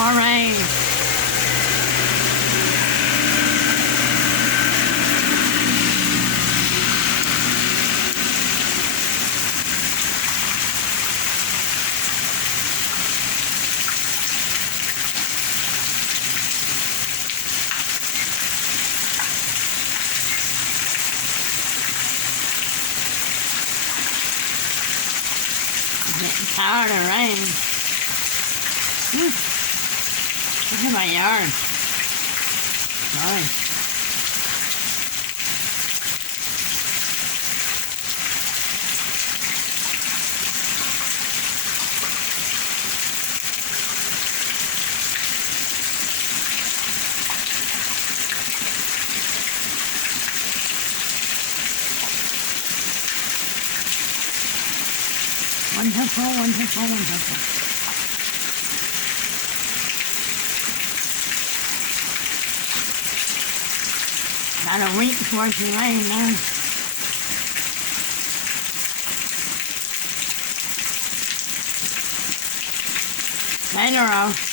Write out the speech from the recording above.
More rain. I'm getting tired of rain. Look at my yard. Sorry. Wonderful, wonderful, wonderful. Got a week's worth of rain now. Later on.